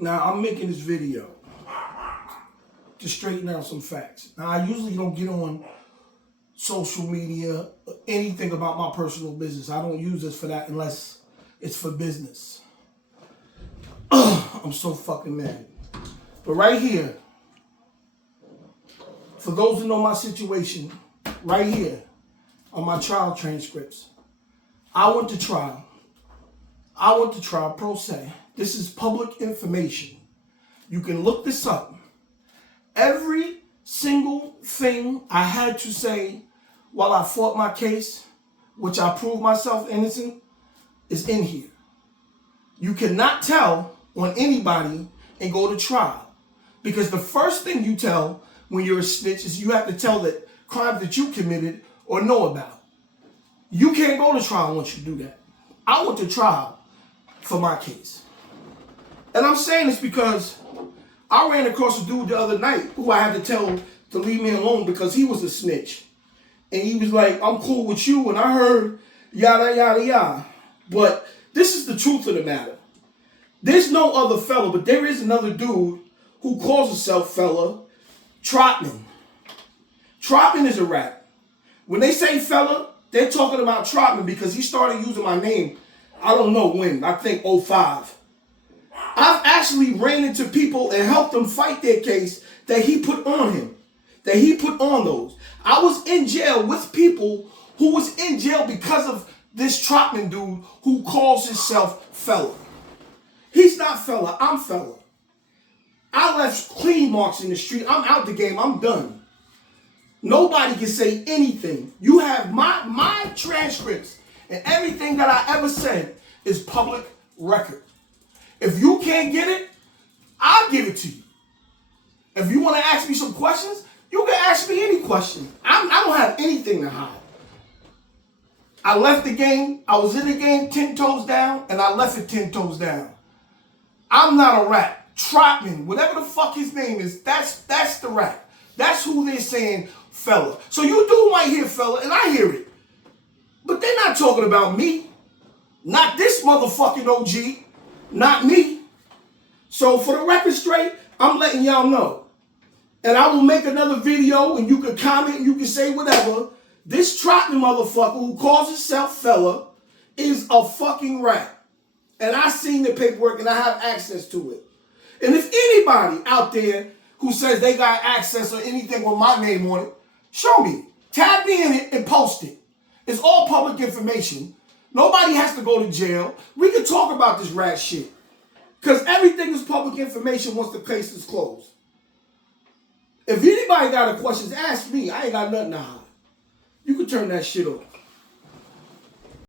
Now, I'm making this video to straighten out some facts. Now, I usually don't get on social media or anything about my personal business. I don't use this for that unless it's for business. I'm so fucking mad. But right here, for those who know my situation, right here on my trial transcripts, I went to trial. I went to trial pro se. This is public information. You can look this up. Every single thing I had to say while I fought my case, which I proved myself innocent, is in here. You cannot tell on anybody and go to trial. Because the first thing you tell when you're a snitch is you have to tell the crimes that you committed or know about. You can't go to trial once you do that. I went to trial for my case. And I'm saying this because I ran across a dude the other night who I had to tell to leave me alone because he was a snitch. And he was like, I'm cool with you, and I heard yada, yada, yada. But this is the truth of the matter. There's no other fella, but there is another dude who calls himself fella Trotman. Trotman is a rat. When they say fella, they're talking about Trotman because he started using my name, I don't know when, I think 05. I've actually ran into people and helped them fight their case that he put on him, that he put on those. I was in jail with people who was in jail because of this Trotman dude who calls himself fella. He's not fella, I'm fella. I left clean marks in the street. I'm out the game, I'm done. Nobody can say anything. You have my transcripts and everything that I ever said is public record. If you can't get it, I'll give it to you. If you want to ask me some questions, you can ask me any question. I don't have anything to hide. I left the game. I was in the game 10 toes down, and I left it 10 toes down. I'm not a rat. Trotman, whatever the fuck his name is, that's the rat. That's who they're saying fella. So you do might hear fella, and I hear it. But they're not talking about me. Not this motherfucking OG. Not me. So for the record straight, I'm letting y'all know. And I will make another video and you can comment and you can say whatever. This Trotman motherfucker who calls himself fella is a fucking rat. And I seen the paperwork and I have access to it. And if anybody out there who says they got access or anything with my name on it, show me. Tag me in it and post it. It's all public information. Nobody has to go to jail. We can talk about this rat shit. Because everything is public information once the case is closed. If anybody got a question, ask me. I ain't got nothing to hide. You can turn that shit off.